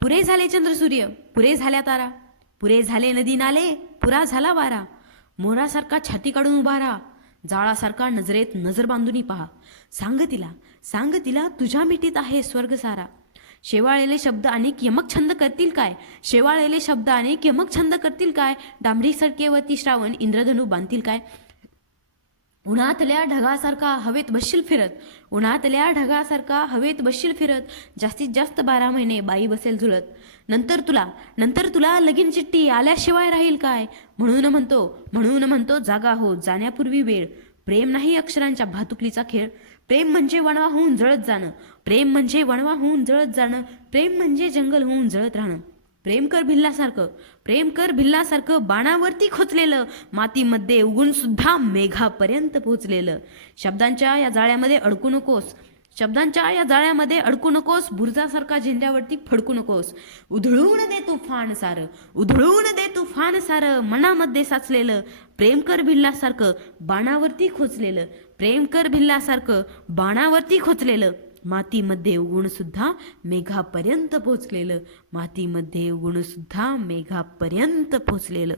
पुरे झाले चंद्र सूर्य, पुरे झाल्या तारा, पुरे झाले नदी नाले, पुरा झाला वारा. मोरासारखा छाती काढून उभा राहा, जाळासारखा नजरेत नजर बांधून पहा. सांग तिला तुझ्या मिठीत आहे स्वर्ग सारा. शेवाळलेले शब्द अनेक यमक छंद करतील काय, शेवाळलेले शब्द अनेक यमक छंद करतील काय. डांबरी सडकेवरती श्रावण इंद्रधनू बांधतील काय. उन्हातल्या ढगासारखा हवेत बसशील फिरत, उन्हातल्या ढगासारखा हवेत बसशील फिरत. जास्तीत जास्त 12 महिने बाई बसेल झुलत. नंतर तुला लगीन चिठ्ठी आल्याशिवाय राहील काय. म्हणून म्हणतो जागा हो जाण्यापूर्वी वेळ. प्रेम नाही अक्षरांच्या भातुकलीचा खेळ. प्रेम म्हणजे वणवा होऊन जळत जाणं, प्रेम म्हणजे वणवा होऊन जळत जाणं. प्रेम म्हणजे जंगल होऊन जळत राहणं. प्रेम कर भिल्लासारखं बाणावरती खोचलेलं, मातीमध्ये उगून सुद्धा मेघापर्यंत पोचलेलं. शब्दांच्या या जाळ्यामध्ये अडकू नकोस, बुरजासारखा झेंड्यावरती फडकू नकोस. उधळून दे तुफान सारं मनामध्ये साचलेलं. प्रेम कर भिल्लासारखं बाणावरती खोचलेलं, मातीमध्ये उगून सुद्धा मेघापर्यंत पोचलेलं.